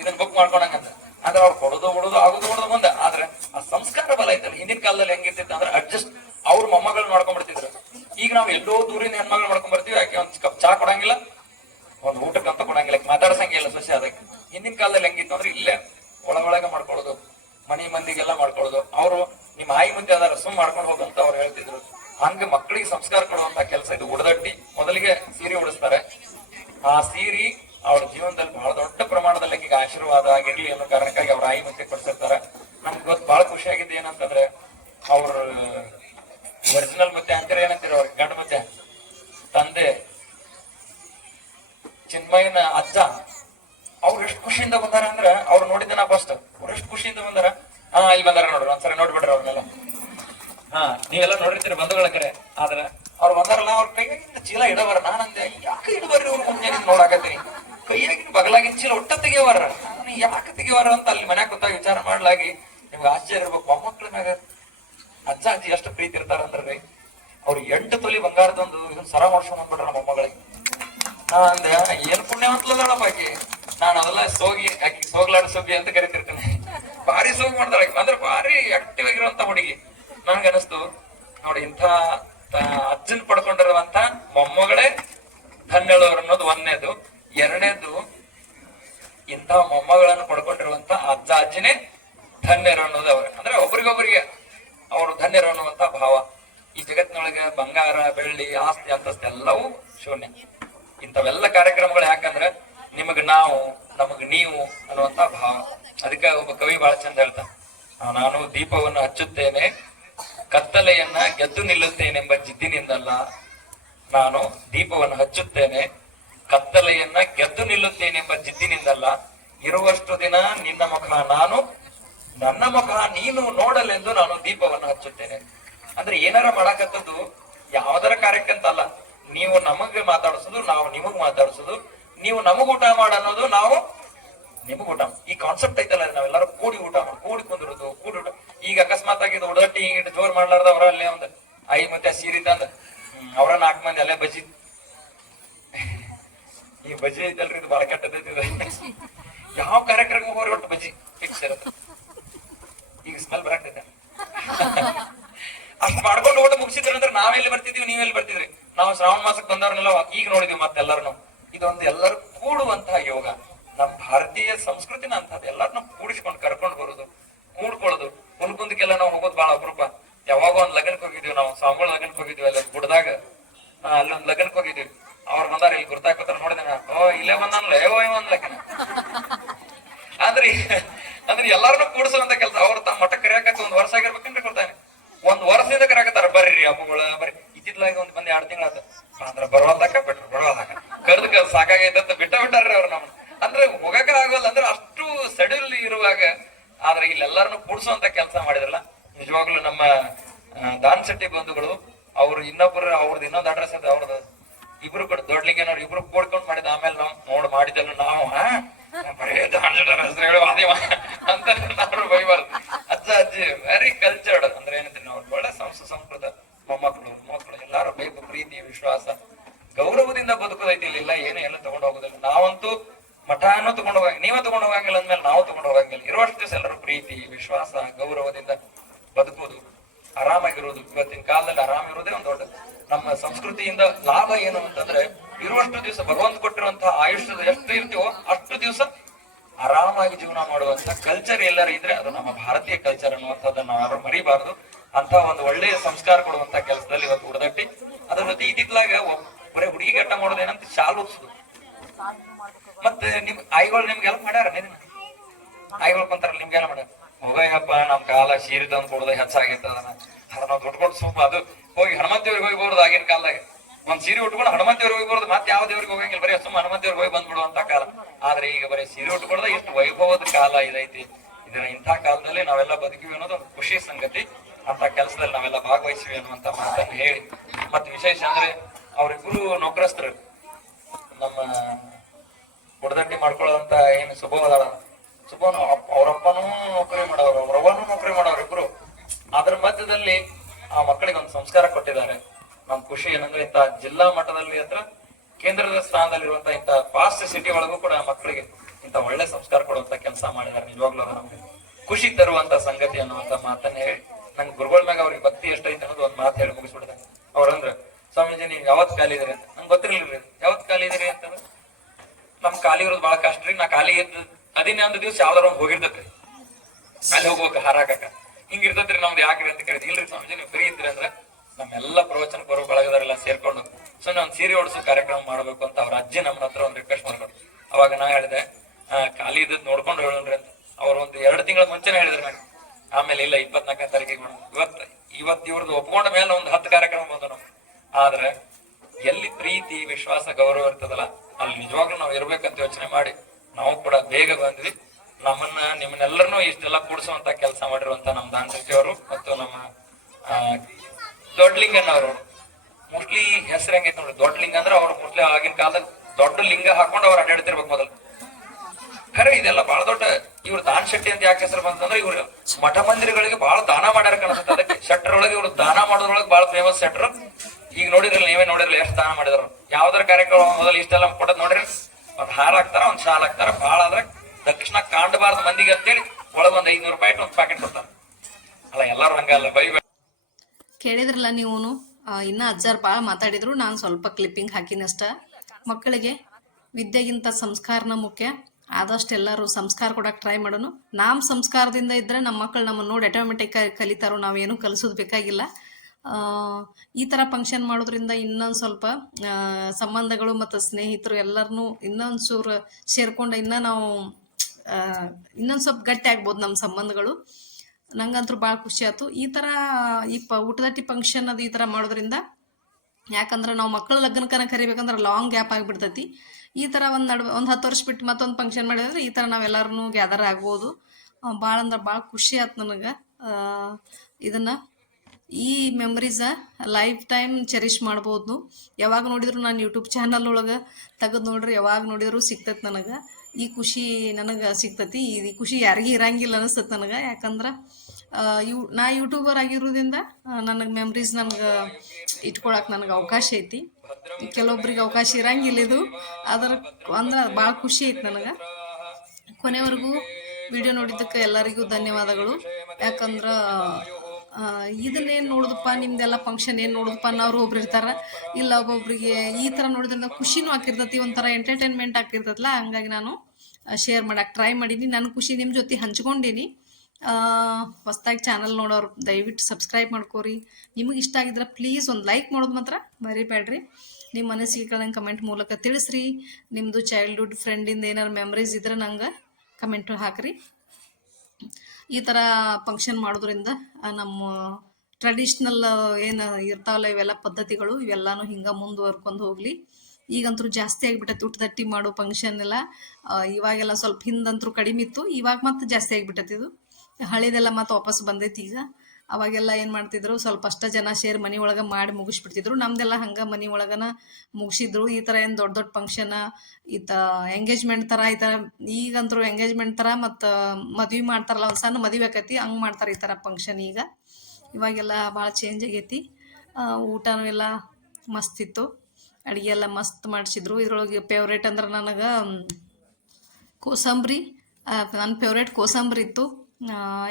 ಇದನ್ನ ಬುಕ್ ಮಾಡ್ಕೊಳಂಗಂತ ಅಂದ್ರೆ ಅವ್ರು ಕೊಡೋದು ಬಿಡೋದು ಆಗೋದು ಬಿಡೋದು ಮುಂದೆ. ಆದ್ರೆ ಆ ಸಂಸ್ಕಾರ ಬಲ ಐತಲ್ಲ. ಹಿಂದಿನ ಕಾಲದಲ್ಲಿ ಹೆಂಗಿರ್ತಿತ್ತು ಅಂದ್ರೆ ಅಡ್ಜಸ್ಟ್ ಅವ್ರ ಮೊಮ್ಮಗಳು ಮಾಡ್ಕೊಂಡ್ಬಿಡ್ತಿದ್ರು ಈಗ ನಾವು ಎಲ್ಲೋ ದೂರಿನ ಹೆಣ್ಮಗಳು ಮಾಡ್ಕೊಂಡ್ ಬರ್ತೀವಿ ಯಾಕೆ ಒಂದ್ ಕಪ್ ಚಾ ಕೊಡಂಗಿಲ್ಲ. ಒಂದ್ ಊಟಕ್ಕಂತ ಕೊಡಂಗಿಲ್ಲ. ಮಾತಾಡ್ಸಂಗಿಲ್ಲ ಸೊಸೆ ಅದಕ್ಕೆ. ಹಿಂದಿನ ಕಾಲದಲ್ಲಿ ಹೆಂಗಿತ್ತು ಅಂದ್ರೆ ಇಲ್ಲೇ ಒಳಗೊಳಗೆ ಮಾಡ್ಕೊಳ್ಳೋದು, ಮನಿ ಮಂದಿಗೆಲ್ಲ ಮಾಡ್ಕೊಳ್ಳೋದು. ಅವರು ನಿಮ್ಮ ಆಯಿ ಮುಂದೆ ಅದಾರ ಸುಮ್ ಮಾಡ್ಕೊಂಡು ಹೋಗಂತ ಅವ್ರು ಹೇಳ್ತಿದ್ರು. ಹಂಗ ಮಕ್ಕಳಿಗೆ ಸಂಸ್ಕಾರ ಕೊಡುವಂತ ಕೆಲಸ ಇದು. ಉಡದಟ್ಟಿ ಮೊದಲಿಗೆ ಸೀರೆ ಉಡಿಸ್ತಾರೆ. ಆ ಸೀರೆ ಅವ್ರ ಜೀವನದಲ್ಲಿ ಬಹಳ ದೊಡ್ಡ ಪ್ರಮಾಣದಲ್ಲಿ ಈಗ ಆಶೀರ್ವಾದ ಆಗಿರ್ಲಿ ಅನ್ನೋ ಕಾರಣಕ್ಕಾಗಿ ಅವ್ರ ಆಯಿ ಮುಂದೆ ಕೊಡ್ಸಿರ್ತಾರೆ. ನಮ್ಗೆ ಗೊತ್ತು, ಬಹಳ ಖುಷಿ ಆಗಿದ್ದು ಏನಂತಂದ್ರೆ ಅವ್ರ ಒರಿಜಿನಲ್ ಮತ್ತೆ ಅಂತಾರೆ ಏನಂತೀರ ಅವ್ರ ಗಂಡ ಮುದ್ದೆ. ತಂದೆ ಚಿನ್ಮಯನ ಅಜ್ಜ ಅವ್ರು ಎಷ್ಟು ಖುಷಿಯಿಂದ ಬಂದಾರ ಅಂದ್ರ ಅವ್ರು ನೋಡಿದ್ದೆ ನಾ ಫಸ್ಟ್ ಅವ್ರು ಎಷ್ಟು ಖುಷಿಯಿಂದ ಬಂದಾರ? ಹಾ ಇಲ್ಲಿ ಬಂದಾರ ನೋಡ್ರಿ ಒಂದ್ಸರಿ ನೋಡ್ಬಿಡ್ರಿ ಅವ್ರನ್ನೆಲ್ಲ. ಹಾ ನೀವೆಲ್ಲ ನೋಡಿರ್ತೀರಿ ಬಂಧುಗಳ ಕಡೆ ಆದ್ರ ಅವ್ರು ಬಂದಾರಲ್ಲ ಅವ್ರ ಕೈಯಾಗಿನ ಚೀಲ ಇಡವರ ನಾನಂದೆ ಯಾಕೆ ಇಡಬಾರ್ರಿ ಅವ್ರು ಮುಂಜಾನೆ ನೋಡಾಕತ್ತೀನಿ? ಕೈಯಾಗಿನ ಬಗಲಾಗಿನ ಚೀಲ ಒಟ್ಟ ತೆಗಿಯವಾರ ನಾನು ಯಾಕೆ ತೆಗಿಯವರ ಅಂತ ಅಲ್ಲಿ ಮನ್ಯಾಗ ಕೂತಾಗ ವಿಚಾರ ಮಾಡ್ಲಾಗಿ ನಿಮ್ಗೆ ಆಶ್ಚರ್ಯ ಇರ್ಬೇಕು. ಮೊಮ್ಮಕ್ಳ ಮ್ಯಾಗ ಅಜ್ಜ ಅಜ್ಜಿ ಎಷ್ಟು ಪ್ರೀತಿ ಇರ್ತಾರಂದ್ರಿ ಅವ್ರು ಎಂಟು ತೊಲಿ ಬಂಗಾರದೊಂದು ಇದನ್ನ ಸರ ಮಾಡ್ಸ್ಕೊಂಡ್ ಬಂದ್ಬಿಟ್ರ ನಮ್ಮ ಮೊಮ್ಮಗಳಿಗೆ. ನಾ ಅಂದೆ. ಏನ್ ಪುಣ್ಯವಂತಲಪ್ಪ ಆಕಿ. ನಾನು ಅದೆಲ್ಲ ಸೋಗಿ, ಆಕಿ ಸೋಗ್ಲಾಡ ಸೋಗಿ ಅಂತ ಕರಿತಿರ್ತೇನೆ. ಭಾರಿ ಸೋಗಿ ಮಾಡ್ತಾಳೆ. ಅಂದ್ರೆ ಭಾರಿ ಆಕ್ಟಿವ್ ಆಗಿರುವಂತ ಹುಡುಗಿ. ನನ್ಗೆ ಅನಿಸ್ತು ನೋಡಿ, ಇಂಥ ಅಜ್ಜನ್ ಪಡ್ಕೊಂಡಿರುವಂತ ಮೊಮ್ಮಗಳೇ ಧನ್ಯಳವ್ರು ಅನ್ನೋದು ಒಂದನೇದು. ಎರಡನೇದು, ಇಂಥ ಮೊಮ್ಮಗಳನ್ನು ಪಡ್ಕೊಂಡಿರುವಂತ ಅಜ್ಜ ಅಜ್ಜಿನೇ ಧನ್ಯರು ಅನ್ನೋದು ಅವ್ರ. ಅಂದ್ರೆ ಒಬ್ರಿಗೊಬ್ರಿಗೆ ಅವರು ಧನ್ಯರು ಅನ್ನುವಂತ ಭಾವ. ಈ ಜಗತ್ತಿನೊಳಗೆ ಬಂಗಾರ, ಬೆಳ್ಳಿ, ಆಸ್ತಿ ಅಂತಸ್ತಿ ಎಲ್ಲವೂ ಶೂನ್ಯ. ಇಂಥವೆಲ್ಲ ಕಾರ್ಯಕ್ರಮಗಳು ಯಾಕಂದ್ರೆ ನಿಮಗ್ ನಾವು, ನಮಗ್ ನೀವು ಅನ್ನುವಂತ ಭಾವ. ಅದಕ್ಕೆ ಒಬ್ಬ ಕವಿ ಬಹಳ ಚಂದ ಹೇಳ್ತಾನೆ. ನಾನು ದೀಪವನ್ನು ಹಚ್ಚುತ್ತೇನೆ, ಕತ್ತಲೆಯನ್ನ ಗೆದ್ದು ನಿಲ್ಲುತ್ತೇನೆಂಬ ಜಿದ್ದಿನಿಂದಲ್ಲ, ನಾನು ದೀಪವನ್ನು ಹಚ್ಚುತ್ತೇನೆ, ಕತ್ತಲೆಯನ್ನ ಗೆದ್ದು ನಿಲ್ಲುತ್ತೇನೆಂಬ ಜಿದ್ದಿನಿಂದಲ್ಲ, ಇರುವಷ್ಟು ದಿನ ನಿನ್ನ ಮುಖ ನಾನು, ನನ್ನ ಮುಖ ನೀನು ನೋಡಲೆಂದು ನಾನು ದೀಪವನ್ನು ಹಚ್ಚುತ್ತೇನೆ. ಅಂದ್ರೆ ಏನಾರ ಮಾಡಕತ್ತದ್ದು ಯಾವ್ದಾರ ಕಾರ್ಯಕ್ಕಂತ ಅಲ್ಲ. ನೀವು ನಮಗೆ ಮಾತಾಡಿಸೋದು, ನಾವು ನಿಮಗ್ ಮಾತಾಡಿಸೋದು. ನೀವು ನಮಗ್ ಊಟ ಮಾಡ ಅನ್ನೋದು ನಾವು ನಿಮಗ್ ಊಟ ಈ ಕಾನ್ಸೆಪ್ಟ್ ಐತಲ್ಲ ನಾವೆಲ್ಲರೂ ಕೂಡಿ ಊಟ ಕೂಡಿ ಕುಂದಿರೋದು, ಕೂಡಿ ಊಟ. ಈಗ ಅಕಸ್ಮಾತ್ ಆಗಿದ್ದು ಉಡಟ್ಟಿ ಇಟ್ಟು ಜೋರ್ ಮಾಡ್ಲಾರ್ದವ್ರ ಅಲ್ಲೇ ಒಂದು ಐ ಮತ್ತೆ ಸೀರೆ ತಂದ ಅವ್ರ ನಾಲ್ಕು ಮಂದಿ ಅಲ್ಲೇ ಬಜ್ಜಿ. ಈ ಬಜಿ ಐತಲ್ರಿ, ಇದು ಬಹಳ ಕೆಟ್ಟದೈತಿ. ಯಾವ ಕಾರ್ಯಕ್ರಮ ಹೋಗ್ರಿ ಒಟ್ಟು ಬಜಿ ಫಿಕ್ಸ್ ಇರುತ್ತೆ. ಈಗ ಸ್ಮೆಲ್ ಬರಾಕ್ತೈತೆ ಅಷ್ಟ್ ಮಾಡ್ಕೊಂಡು ಊಟ ಮುಗಿಸಿದ್ರೆ ಅಂದ್ರೆ ನಾವೆಲ್ಲಿ ಬರ್ತಿದೀವಿ, ನೀವೆಲ್ಲಿ ಬರ್ತಿದ್ರಿ? ನಾವು ಶ್ರಾವಣ ಮಾಸಕ್ಕೆ ಬಂದವ್ರನ್ನೆಲ್ಲ ಈಗ ನೋಡಿದ್ವಿ ಮತ್ತೆಲ್ಲರನ್ನು. ಇದೊಂದು ಎಲ್ಲರೂ ಕೂಡುವಂತಹ ಯೋಗ. ನಮ್ಮ ಭಾರತೀಯ ಸಂಸ್ಕೃತಿನ ಅಂತದ್ದು ಎಲ್ಲರನ್ನ ಕೂಡಿಸ್ಕೊಂಡು, ಕರ್ಕೊಂಡು ಬರೋದು, ಕೂಡ್ಕೊಳ್ಳೋದು. ಹುಲ್ಕುಂದಕ್ಕೆಲ್ಲ ನಾವು ಹೋಗೋದು ಬಹಳ ಅಪರೂಪ. ಯಾವಾಗ ಒಂದ್ ಲಗ್ನಕ್ಕೆ ಹೋಗಿದ್ವಿ, ನಾವು ಸ್ವಾಮಿಗಳ ಲಗ್ನಕ್ಕೆ ಹೋಗಿದ್ವಿ, ಅಲ್ಲಿ ಗುಡ್ದಾಗ ಅಲ್ಲೊಂದ್ ಲಗ್ನಕ್ಕೆ ಹೋಗಿದ್ವಿ. ಅವ್ರು ಬಂದಾರ, ಇಲ್ಲಿ ಗುರ್ತಾಕೋತಾರ ನೋಡಿದ ಓ, ಇಲ್ಲೇ ಬಂದನ್ಲ ಏ ಲಗ್ನ. ಅಂದ್ರೆ ಅಂದ್ರೆ ಎಲ್ಲಾರನ್ನೂ ಕೂಡಿಸುವಂತ ಕೆಲಸ ಅವ್ರು ತಮ್ಮ ಮಠ ಕರೆಯಕತ್ತ ಒಂದ್ ವರ್ಷ ಆಗಿರ್ಬೇಕಂದ್ರೆ ಕೊಡ್ತಾನೆ ಒಂದ್ ವರ್ಷದಿಂದ ಕರೆಯಕತ್ತಾರ ಬರ್ರಿ ಹಬ್ಬಗಳ ಬರ್ರಿ ಇತ್ತಿತ್ಲಾಗಿ ಒಂದ್ ಬಂದ್ ಎರಡ್ ತಿಂಗಳ ಅಂದ್ರ ಬರುವಂತಕ ಬಿಟ್ರು ಬರುವಂತಕ ಕರ್ದ ಕರ್ದ ಸಾಕಾಗೈತೆ ಅಂತ ಬಿಟ್ಟ ಬಿಟ್ಟಾರ್ರಿ ಅವ್ರು ನಮ್ಮನ್ನ ಅಂದ್ರೆ ಹೋಗಕ ಆಗೋಲ್ಲ, ಅಂದ್ರೆ ಅಷ್ಟು ಸೆಡ್ಯೂಲ್ ಇರುವಾಗ, ಆದ್ರೆ ಇಲ್ಲೆಲ್ಲಾರನು ಕೂಡಿಸುವಂತ ಕೆಲಸ ಮಾಡಿದ್ರಲ್ಲ. ನಿಜವಾಗ್ಲೂ ನಮ್ಮ ದಾನ್ ಶೆಟ್ಟಿ ಬಂಧುಗಳು, ಅವ್ರು ಇನ್ನೊಬ್ಬರು ಅವ್ರದ್ದು ಇನ್ನೊಂದು ಅಡ್ರೆಸ್ ಅದ ಅವ್ರದ್ದು ಇಬ್ರು ಕೂಡ ದೊಡ್ಲಿಂಗನವ್ರು, ಇಬ್ರು ಕೂಡ್ಕೊಂಡು ಮಾಡಿದ ಆಮೇಲೆ ನಾವು ನೋಡ್ ಮಾಡಿದಲ್ಲ ನಾವು ಅಂತ ನಾವು ಬೈಬಾರ್ದು. ಅಜ್ಜ, ಅಜ್ಜಿ ವೆರಿ ಕಲ್ಚರ್ಡ್ ಅಂದ್ರೆ ಏನಂದ್ರೆ ನಾವು ಒಳ್ಳೆ ಸಂಸ್ಕೃತ ಸಂಸ್ಕೃತ ಮೊಮ್ಮಕ್ಕಳು ಮಕ್ಕಳು ಎಲ್ಲಾರು ಬೇಕು ಪ್ರೀತಿ, ವಿಶ್ವಾಸ. ಗೌರವದಿಂದ ಬದುಕೋದೈತಿ ಇಲ್ಲ ಏನು ಎಲ್ಲ ತಗೊಂಡು ಹೋಗೋದಿಲ್ಲ. ನಾವಂತೂ ಮಠಾನು ತಗೊಂಡು ಹೋಗ, ನೀವ ತಗೊಂಡು ಹೋಗಂಗಿಲ್ಲ ಅಂದ್ಮೇಲೆ ನಾವು ತಗೊಂಡು ಹೋಗಂಗಿಲ್ಲ. ಇರುವಷ್ಟು ದಿವಸ ಎಲ್ಲರೂ ಪ್ರೀತಿ, ವಿಶ್ವಾಸ, ಗೌರವದಿಂದ ಬದುಕೋದು ಆರಾಮಾಗಿರೋದು ಇವತ್ತಿನ ಕಾಲದಲ್ಲಿ ಆರಾಮ ಇರೋದೇ ಒಂದು ದೊಡ್ಡ ನಮ್ಮ ಸಂಸ್ಕೃತಿಯಿಂದ ಲಾಭ ಏನು ಅಂತಂದ್ರೆ, ಇರುವಷ್ಟು ದಿವಸ ಭಗವಂತ ಕೊಟ್ಟಿರುವಂತಹ ಆಯುಷ್ಯದ ಎಷ್ಟು ಇರ್ತೀವೋ ಅಷ್ಟು ದಿವಸ ಆರಾಮಾಗಿ ಜೀವನ ಮಾಡುವಂತ ಕಲ್ಚರ್ ಎಲ್ಲರ ಇದ್ರೆ ಅದು ನಮ್ಮ ಭಾರತೀಯ ಕಲ್ಚರ್ ಅನ್ನುವಂಥದ್ದನ್ನ ನಾವು ಯಾರು ಮರಿಬಾರದು. ಅಂತ ಒಂದು ಒಳ್ಳೆಯ ಸಂಸ್ಕಾರ ಕೊಡುವಂತ ಕೆಲಸದಲ್ಲಿ ಇವತ್ತು ಉಡದಟ್ಟಿ. ಅದ್ರ ಜೊತೆ ಒಬ್- ಬರೀ ಹುಡುಗಿ ಗಟ್ಟ ಮಾಡೋದೇನಂತ ಶಾಲು ಉತ್ಸುದು ಮತ್ತೆ ನಿಮ್ ಆಯಿಗಳು ನಿಮ್ಗೆ ಹೆಲ್ಪ್ ಮಾಡ್ಯಾರ ನಿನ್ನ? ಆಯಿಗಳು ಕೊಂತಾರ ನಿಮ್ಗೆ ಎಲ್ಲ ಮಾಡ್ಯಾರ ಹೋಗಯ್ಯಪ್ಪ ನಮ್ ಕಾಲ ಸೀರೆ ತಂದು ಕೊಡೋದು ಹೆಚ್ಚಾಗಿತ್ತ ಅದನ್ನ. ಅದನ್ನ ನಾವ್ ದುಡ್ಕೊಂಡು ಸ್ವಲ್ಪ ಅದು ಹೋಗಿ ಹನುಮಂತ ದೇವ್ರಿಗೆ ಹೋಗಿ ಬರೋದು ಆಗಿನ ಕಾಲದಾಗ. ಒಂದ್ ಸೀರೆ ಉಟ್ಕೊಂಡು ಹನುಮಂತ ದೇವ್ರಿಗೆ ಹೋಗಿ ಬರೋದು ಮತ್ತೆ ಯಾವ ದೇವ್ರಿಗೆ ಹೋಗಂಗಿಲ್ಲ, ಬರೀ ಸುಮ್ಮ ಹನುಮಂತ ದೇವ್ರಿಗೆ ಹೋಗಿ ಬಂದ್ಬಿಡುವಂತ ಕಾಲ. ಆದ್ರೆ ಈಗ ಬರೀ ಸೀರೆ ಉಟ್ಕೊಳ್ಳೋದ ಎಷ್ಟು ವೈಭವದ ಕಾಲ ಇದೈತಿ. ಇದನ್ನ ಇಂಥ ಕಾಲದಲ್ಲಿ ನಾವೆಲ್ಲ ಬದುಕಿವಿ ಅನ್ನೋದು ಖುಷಿ ಸಂಗತಿ. ಅಂತ ಕೆಲಸದಲ್ಲಿ ನಾವೆಲ್ಲ ಭಾಗವಹಿಸಿವಿ ಅನ್ನುವಂತ ಮಾತನ್ನು ಹೇಳಿ. ಮತ್ತೆ ವಿಶೇಷ ಅಂದ್ರೆ ಅವರಿಬ್ರು ನೌಕರಸ್ಥರು. ನಮ್ಮ ಹೊಡೆದಂಡಿ ಮಾಡ್ಕೊಳ್ಳೋದಂತ ಏನು ಸುಬ್ಬ ಅದಾಳ ಸುಬ್ಬನು ಅವ್ರಪ್ಪನೂ ನೌಕರಿ ಮಾಡವ್ರು ಅವ್ರವ್ವನೂ ನೌಕರಿ ಮಾಡವ್ರು ಇಬ್ರು. ಅದ್ರ ಮಧ್ಯದಲ್ಲಿ ಆ ಮಕ್ಕಳಿಗೆ ಒಂದು ಸಂಸ್ಕಾರ ಕೊಟ್ಟಿದ್ದಾರೆ. ನಮ್ ಖುಷಿ ಏನಂದ್ರೆ ಇಂತ ಜಿಲ್ಲಾ ಮಟ್ಟದಲ್ಲಿ ಹತ್ರ ಕೇಂದ್ರದ ಸ್ಥಾನದಲ್ಲಿರುವಂತ ಇಂತ ಫಾಸ್ಟ್ ಸಿಟಿ ಒಳಗೂ ಕೂಡ ಮಕ್ಕಳಿಗೆ ಇಂತ ಒಳ್ಳೆ ಸಂಸ್ಕಾರ ಕೊಡುವಂತ ಕೆಲಸ ಮಾಡಿದ್ದಾರೆ ನಿಜವಾಗ್ಲೂ ನಮ್ಗೆ. ಖುಷಿ ತರುವಂತ ಸಂಗತಿ ಅನ್ನುವಂತ ಮಾತನ್ನ ಹೇಳಿ, ನಂಗೆ ಗುರುಗಳ ಮ್ಯಾಗ ಅವ್ರಿಗೆ ಭಕ್ತಿ ಎಷ್ಟೈತೆ ಅನ್ನೋದು ಒಂದ್ ಮಾತು ಹೇಳಿ ಮುಗಿಸ್ಬಿಡ್ತಾರೆ ಅವ್ರಂದ್ರ ಸ್ವಾಮೀಜಿ, ನೀವು ಯಾವತ್ ಖಾಲಿ ಇದ್ರಿ ಅಂತ? ನಂಗೆ ಗೊತ್ತಿರ್ಲಿಲ್ಲ ಯಾವತ್ ಖಾಲಿ ಇದ್ರಿ ಅಂತಂದ್ರೆ ನಮ್ ಖಾಲಿ ಇರೋದು ಬಹಳ ಕಷ್ಟ ರೀ. ನಾ ಖಾಲಿ ಇದ್ದ ಅದಿನ್ನೇ ಒಂದು ದಿವಸ ಯಾವ್ದಾರ ಒಂದ್ ಹೋಗಿರ್ತೈತ್ರಿ ಅಲ್ಲಿ ಹೋಗ್ಬೇಕು ಹಾರಾಕಕ್ಕ ಹಿಂಗ ಇರ್ತೈತ್ರಿ ನಮ್ದು ಯಾಕ್ರಿ ಅಂತ ಕೇಳಿದ್ರಿ ಇಲ್ರಿ ಸ್ವಾಮೀಜಿ, ನೀವು ಫ್ರೀ ಇದ್ರಿ ಅಂದ್ರೆ ನಮ್ಮೆಲ್ಲ ಪ್ರವಚನ ಬರೋ ಬಳಗದಾರೆಲ್ಲ ಸೇರ್ಕೊಂಡು ಸೊ ಒಂದ್ ಸೀರೆ ಓಡಿಸೋ ಕಾರ್ಯಕ್ರಮ ಮಾಡ್ಬೇಕು ಅಂತ ಅವ್ರ ಅಜ್ಜಿ ನಮ್ಮ ಹತ್ರ ಒಂದ್ ರಿಕ್ವೆಸ್ಟ್ ಮಾಡ್ಕೊಂಡು ಅವಾಗ ನಾ ಹೇಳಿದೆ ಖಾಲಿ ಇದ್ದದ್ ನೋಡ್ಕೊಂಡು ಹೇಳೋಣ್ರಿ ಅಂತ. ಅವ್ರು ಒಂದು ಎರಡು ತಿಂಗಳ ಮುಂಚೆನೆ ಹೇಳಿದ್ರು ನಾನು ಆಮೇಲೆ ಇಲ್ಲ, ಇಪ್ಪತ್ನಾಲ್ಕನೇ ತಾರೀಕಿಗೆ ಮಾಡೋಣ ಇವತ್ತು ಇವತ್ತು ಇವ್ರದ್ದು ಒಪ್ಕೊಂಡ ಮೇಲೆ ಒಂದು ಹತ್ತು ಕಾರ್ಯಕ್ರಮ ಬಂದು ನಾವು ಆದ್ರೆ ಎಲ್ಲಿ ಪ್ರೀತಿ, ವಿಶ್ವಾಸ, ಗೌರವ ಇರ್ತದಲ್ಲ, ಅಲ್ಲಿ ನಿಜವಾಗ್ಲೂ ನಾವು ಇರ್ಬೇಕಂತ ಯೋಚನೆ ಮಾಡಿ, ನಾವು ಕೂಡ ಬೇಗ ಬಂದ್ವಿ. ನಮ್ಮನ್ನ, ನಿಮ್ಮನ್ನೆಲ್ಲರನ್ನೂ ಇಷ್ಟೆಲ್ಲ ಕೂಡಿಸುವಂತ ಕೆಲಸ ಮಾಡಿರುವಂತ ನಮ್ಮ ದಾನ್ ಅವರು ಮತ್ತು ನಮ್ಮ ದೊಡ್ಡಲಿಂಗನ್ ಅವರು ಮೋಸ್ಟ್ಲಿ ಹೆಸರು ಹೆಂಗೈತೆ ನೋಡಿ ದೊಡ್ಡ ಲಿಂಗ ಅಂದ್ರೆ ಅವ್ರು ಮುಸ್ಲಿ ಆಗಿನ ಕಾಲದಾಗ ದೊಡ್ಡ ಲಿಂಗ ಹಾಕೊಂಡು ಅವ್ರು ಅಡ್ಡಾಡ್ತಿರ್ಬೇಕು ಮೊದಲು. ಖರೆ, ಇದೆಲ್ಲ ಬಹಳ ದೊಡ್ಡ, ಇವ್ರು ದಾನ್ ಶೆಟ್ಟಿ ಅಂತ ಯಾಕೆ ಹೆಸರು ಬಂತಂದ್ರೆ ಇವ್ರು ಮಠ ಮಂದಿರಗಳಿಗೆ ಬಹಳ ದಾನ ಮಾಡ್ಯಾರ ಕಾಣಿಸುತ್ತೆ ಅದಕ್ಕೆ ಶೆಟ್ಟರ್ ಒಳಗೆ ಇವ್ರು ದಾನ ಮಾಡೋದ್ರೊಳಗೆ ಬಹಳ ಫೇಮಸ್ ಶೆಟ್ರ್ ಈಗ ನೋಡಿದ್ರಲ್ಲ, ನೀವೇ ನೋಡಿರಲ್ಲ ಎಷ್ಟು ದಾನ ಮಾಡಿದ್ರು. ಯಾವ್ದಾರ ಕಾರ್ಯಕ್ರಮ ಮೊದಲು ಇಷ್ಟೆಲ್ಲ ಕೊಟ್ಟದ್ ನೋಡ್ರಿ. ಒಂದ್ ಹಾರ ಹಾಕ್ತಾರ, ಒಂದ್ ಶಾಲ್ ಹಾಕ್ತಾರ. ಬಹಳ ಆದ್ರೆ ದಕ್ಷಿಣ ಕಾಂಡಬಾರ್ದ ಮಂದಿಗೆ ಅಂತೇಳಿ ಒಳಗ್ ಒಂದ್ ಐದ್ನೂರು ರೂಪಾಯಿ ಒಂದು ಪ್ಯಾಕೆಟ್ ಕೊಡ್ತಾರ. ಅಲ್ಲ, ಎಲ್ಲಾರು ಹಂಗಲ್ಲ ಬೈ ಕೇಳಿದ್ರಲ್ಲ ನೀವು ಇನ್ನ ಅಜ್ಜಾರ್ ಭಾಳ ಮಾತಾಡಿದ್ರು, ನಾನು ಸ್ವಲ್ಪ ಕ್ಲಿಪ್ಪಿಂಗ್ ಹಾಕಿನಷ್ಟ ಮಕ್ಕಳಿಗೆ ವಿದ್ಯೆಗಿಂತ ಸಂಸ್ಕಾರನ ಮುಖ್ಯ. ಆದಷ್ಟು ಎಲ್ಲರೂ ಸಂಸ್ಕಾರ ಕೊಡಕ್ಕೆ ಟ್ರೈ ಮಾಡೋಣ ನಮ್ಮ ಸಂಸ್ಕಾರದಿಂದ ಇದ್ದರೆ ನಮ್ಮ ಮಕ್ಕಳು ನಮ್ಮನ್ನು ನೋಡಿ ಆಟೋಮೆಟಿಕ್ ಕಲಿತಾರೋ ನಾವೇನು ಕಲಿಸೋದು ಬೇಕಾಗಿಲ್ಲ. ಈ ಥರ ಫಂಕ್ಷನ್ ಮಾಡೋದ್ರಿಂದ ಇನ್ನೊಂದು ಸ್ವಲ್ಪ ಸಂಬಂಧಗಳು ಮತ್ತು ಸ್ನೇಹಿತರು ಎಲ್ಲರನ್ನೂ ಇನ್ನೊಂದು ಚೂರು ಸೇರ್ಕೊಂಡು ಇನ್ನೂ ನಾವು ಇನ್ನೊಂದು ಸ್ವಲ್ಪ ಗಟ್ಟಿ ಆಗ್ಬೋದು ನಮ್ಮ ಸಂಬಂಧಗಳು. ನಂಗಂತೂ ಭಾಳ ಖುಷಿ ಆಯ್ತು. ಈ ಥರ ಈ ಪ, ಊಟದಟ್ಟಿ ಫಂಕ್ಷನ್ ಅದು ಈ ಥರ ಮಾಡೋದ್ರಿಂದ ಯಾಕಂದ್ರೆ ನಾವು ಮಕ್ಕಳ ಲಗ್ನಕ್ಕನ ಕರಿಬೇಕಂದ್ರೆ ಲಾಂಗ್ ಗ್ಯಾಪ್ ಆಗಿಬಿಡ್ತೈತಿ. ಈ ಥರ ಒಂದು ನಡುವೆ, ಒಂದು ಹತ್ತು ವರ್ಷ ಬಿಟ್ಟು ಮತ್ತೊಂದು ಫಂಕ್ಷನ್ ಮಾಡಿದ್ರೆ ಈ ಥರ ನಾವೆಲ್ಲರೂ ಗ್ಯಾದರ್ ಆಗ್ಬೋದು. ಭಾಳ ಅಂದ್ರೆ ಭಾಳ ಖುಷಿ ಆಯ್ತು ನನಗೆ. ಇದನ್ನು. ಈ ಮೆಮರೀಸ ಲೈಫ್ ಟೈಮ್ ಚೆರಿಶ್ ಮಾಡ್ಬೋದು. ಯಾವಾಗ ನೋಡಿದ್ರು ನಾನು ಯೂಟ್ಯೂಬ್ ಚಾನಲ್ ಒಳಗೆ ತೆಗೆದು ನೋಡ್ರಿ, ಯಾವಾಗ ನೋಡಿದ್ರು ಸಿಗ್ತೈತೆ ನನಗೆ. ಈ ಖುಷಿ ನನಗೆ ಸಿಗ್ತೈತಿ. ಈ ಖುಷಿ ಯಾರಿಗೂ ಇರಂಗಿಲ್ಲ ಅನಿಸ್ತೈತೆ ನನಗೆ. ಯಾಕಂದ್ರೆ ಯು, ನಾ ಯೂಟ್ಯೂಬರ್ ಆಗಿರೋದ್ರಿಂದ ನನಗೆ ಮೆಮ್ರೀಸ್ ನನಗೆ ಇಟ್ಕೊಳಕ್ಕೆ ನನಗೆ ಅವಕಾಶ ಐತಿ. ಕೆಲವೊಬ್ರಿಗೆ ಅವಕಾಶ ಇರಂಗಿಲ್ಲ ಇದು. ಅದ್ರ, ಅಂದ್ರೆ ಭಾಳ ಖುಷಿ ಐತಿ ನನಗೆ. ಕೊನೆವರೆಗೂ ವಿಡಿಯೋ ನೋಡಿದ್ದಕ್ಕೆ ಎಲ್ಲರಿಗೂ ಧನ್ಯವಾದಗಳು. ಯಾಕಂದ್ರೆ ಇದನ್ನೇನು ನೋಡಿದಪ್ಪ? ನಿಮ್ದೆಲ್ಲ ಫಂಕ್ಷನ್ ಏನು ನೋಡಿದಪ್ಪ ಅನ್ನೋರು ಒಬ್ರು ಇರ್ತಾರೆ. ಇಲ್ಲ, ಒಬ್ಬೊಬ್ರಿಗೆ ಈ ಥರ ನೋಡಿದ್ರಿಂದ ಖುಷಿನೂ ಆಗಿರ್ತೈತಿ ಒಂಥರ ಎಂಟರ್ಟೈನ್ಮೆಂಟ್ ಆಗಿರ್ತೈತಲ್ಲ ಹಂಗಾಗಿ ನಾನು ಶೇರ್ ಮಾಡಕ್ಕೆ ಟ್ರೈ ಮಾಡೀನಿ. ನನ್ನ ಖುಷಿ ನಿಮ್ಮ ಜೊತೆ ಹಂಚ್ಕೊಂಡೀನಿ. ಹೊಸ್ದಾಗಿ ಚಾನಲ್ ನೋಡೋರು, ದಯವಿಟ್ಟು ಸಬ್ಸ್ಕ್ರೈಬ್ ಮಾಡ್ಕೋರಿ. ನಿಮಗೆ ಇಷ್ಟ ಆಗಿದ್ರೆ ಪ್ಲೀಸ್ ಒಂದು ಲೈಕ್ ಮಾಡೋದು ಮಾತ್ರ ಮರಿಬೇಡ್ರಿ ನಿಮ್ಮ ಮನಸ್ಸಿಗೆ ಕಮೆಂಟ್ ಮೂಲಕ ತಿಳಿಸ್ರಿ. ನಿಮ್ಮದು ಚೈಲ್ಡ್ಹುಡ್ ಫ್ರೆಂಡಿಂದ ಏನಾರು ಮೆಮರೀಸ್ ಇದ್ರೆ ನಂಗೆ ಕಮೆಂಟ್ ಹಾಕ್ರಿ. ಈ ಥರ ಫಂಕ್ಷನ್ ಮಾಡೋದ್ರಿಂದ ನಮ್ಮ ಟ್ರೆಡಿಷ್ನಲ್ ಏನು ಇರ್ತಾವಲ್ಲ, ಇವೆಲ್ಲ ಪದ್ಧತಿಗಳು, ಇವೆಲ್ಲನೂ ಹಿಂಗೆ ಮುಂದುವರ್ಕೊಂಡು ಹೋಗಲಿ. ಈಗಂತೂ ಜಾಸ್ತಿ ಆಗಿಬಿಟ್ಟೈತಿ ಊಟದಟ್ಟಿ ಮಾಡೋ ಫಂಕ್ಷನ್ ಎಲ್ಲ. ಇವಾಗೆಲ್ಲ ಸ್ವಲ್ಪ ಹಿಂದಂತರೂ ಕಡಿಮೆ ಇತ್ತು, ಇವಾಗ ಮತ್ತೆ ಜಾಸ್ತಿ ಆಗಿಬಿಟ್ಟೈತಿ ಇದು. ಹಳೇದೆಲ್ಲ ಮತ್ತೆ ವಾಪಸ್ ಬಂದೈತಿ ಈಗ. ಅವಾಗೆಲ್ಲ ಏನು ಮಾಡ್ತಿದ್ರು, ಸ್ವಲ್ಪ ಅಷ್ಟ ಜನ ಶೇರ್ ಮನೆ ಒಳಗೆ ಮಾಡಿ ಮುಗಿಸ್ಬಿಡ್ತಿದ್ರು. ನಮ್ದೆಲ್ಲ ಹಂಗೆ ಮನೆ ಒಳಗನ ಮುಗಿಸಿದ್ರು. ಈ ಥರ ಏನು ದೊಡ್ಡ ದೊಡ್ಡ ಫಂಕ್ಷನ್ ಈ ಎಂಗೇಜ್ಮೆಂಟ್ ಥರ ಈ ಥರ ಈಗಂತರೂ ಎಂಗೇಜ್ಮೆಂಟ್ ಥರ ಮತ್ತು ಮದ್ವೆ ಮಾಡ್ತಾರಲ್ಲ ಒಂದು ಸಣ್ಣ ಮದುವೆ ಆಕೈತಿ, ಹಂಗೆ ಮಾಡ್ತಾರೆ ಈ ಥರ ಫಂಕ್ಷನ್ ಈಗ. ಇವಾಗೆಲ್ಲ ಭಾಳ ಚೇಂಜ್ ಆಗೈತಿ. ಊಟನೂ ಎಲ್ಲ ಮಸ್ತ್ ಇತ್ತು. ಅಡುಗೆ ಎಲ್ಲ ಮಸ್ತ್ ಮಾಡಿಸಿದ್ರು. ಇದ್ರೊಳಗೆ ಫೇವ್ರೇಟ್ ಅಂದ್ರೆ ನನಗೆ ಕೋಸಂಬರಿ ನನ್ನ ಫೇವ್ರೇಟ್ ಕೋಸಂಬರಿ ಇತ್ತು.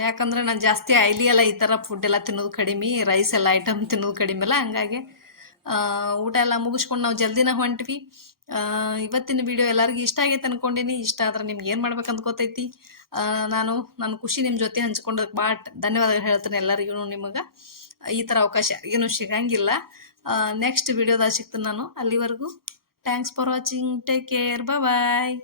ಯಾಕಂದ್ರೆ ನಾನು ಜಾಸ್ತಿ ಆಯ್ಲಿ ಎಲ್ಲ ಈ ಥರ ಫುಡ್ ಎಲ್ಲ ತಿನ್ನೋದು ಕಡಿಮೆ ರೈಸ್ ಎಲ್ಲ ಐಟಮ್ ತಿನ್ನೋದು ಕಡಿಮೆ ಅಲ್ಲ ಹಂಗಾಗಿ ಊಟ ಎಲ್ಲ ಮುಗಿಸ್ಕೊಂಡು ನಾವು ಜಲ್ದಿನ ಹೊಂಟ್ವಿ. ಇವತ್ತಿನ ವಿಡಿಯೋ ಎಲ್ಲರಿಗೂ ಇಷ್ಟ ಆಗೈತೆ ಅನ್ಕೊಂಡೀನಿ. ಇಷ್ಟ ಆದ್ರೆ ನಿಮ್ಗೆ ಏನು ಮಾಡ್ಬೇಕು ಅಂದ್ಕೋತೈತಿ ಆ, ನಾನು ನನ್ನ ಖುಷಿ ನಿಮ್ಮ ಜೊತೆ ಹಂಚ್ಕೊಂಡಕ್ಕೆ ಭಾಳ ಧನ್ಯವಾದ ಹೇಳ್ತೇನೆ ಎಲ್ಲರಿಗೂ ನಿಮಗೆ. ಈ ಥರ ಅವಕಾಶ ಏನು ಸಿಗಂಗಿಲ್ಲ. ನೆಕ್ಸ್ಟ್ ವಿಡಿಯೋದಾಗ ಸಿಗ್ತೀನಿ ನಾನು ಅಲ್ಲಿವರೆಗೂ. Thanks for watching take care bye